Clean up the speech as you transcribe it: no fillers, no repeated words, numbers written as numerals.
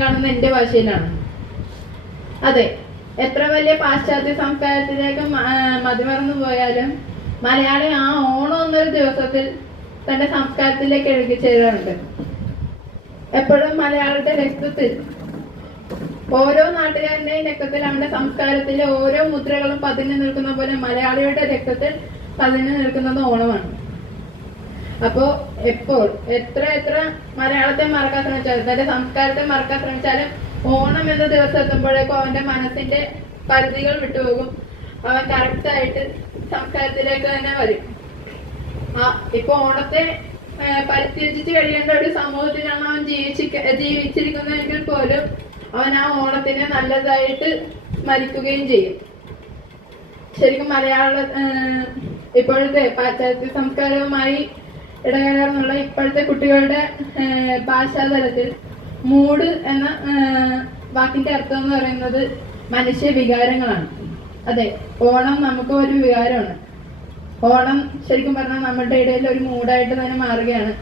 കാണുന്ന എൻ്റെ ഭാഷയിലാണ്. അതെ, എത്ര വലിയ പാശ്ചാത്യ സംസ്കാരത്തിലേക്ക് മതിമറന്നു പോയാലും മലയാളി ആ ഓണം എന്നൊരു ദിവസത്തിൽ തന്റെ സംസ്കാരത്തിലേക്ക് ഇഴുകിച്ചേരാറുണ്ട്. എപ്പോഴും മലയാളിയുടെ രക്തത്തിൽ, ഓരോ നാട്ടുകാരന്റെയും രക്തത്തിൽ അവന്റെ സംസ്കാരത്തിലെ ഓരോ മുദ്രകളും പതിഞ്ഞു നിൽക്കുന്ന പോലെ മലയാളിയുടെ രക്തത്തിൽ പതിഞ്ഞു നിൽക്കുന്നത് ഓണമാണ്. അപ്പോ എപ്പോൾ എത്ര മലയാളത്തെ മറക്കാൻ ശ്രമിച്ചാലും, തന്റെ സംസ്കാരത്തെ മറക്കാൻ ശ്രമിച്ചാലും, ഓണം എന്ന ദിവസം എത്തുമ്പോഴേക്കും അവന്റെ മനസ്സിന്റെ പരിധികൾ വിട്ടുപോകും. അവൻ കറക്റ്റായിട്ട് സംസ്കാരത്തിലേക്ക് തന്നെ വരും. ഇപ്പൊ ഓണത്തെ പരിത്യജിച്ച് കഴിയേണ്ട ഒരു സമൂഹത്തിലാണ് അവൻ ജീവിച്ചിരിക്കുന്നതെങ്കിൽ പോലും അവൻ ആ ഓണത്തിനെ നല്ലതായിട്ട് സ്മരിക്കുകയും ചെയ്യും. ശരിക്കും ഇപ്പോഴത്തെ പാശ്ചാത്യ സംസ്കാരവുമായി ഇടകലർന്നുള്ള ഇപ്പോഴത്തെ കുട്ടികളുടെ ഭാഷാതലത്തിൽ മൂഡ് എന്ന വാക്കിന്റെ അർത്ഥം എന്ന് പറയുന്നത് മനുഷ്യ വികാരങ്ങളാണ്. അതെ, ഓണം നമുക്ക് ഒരു വികാരമാണ്. ഓണം ശരിക്കും പറഞ്ഞാൽ നമ്മുടെ ഇടയിൽ ഒരു മൂഡായിട്ട് തന്നെ മാറുകയാണ്.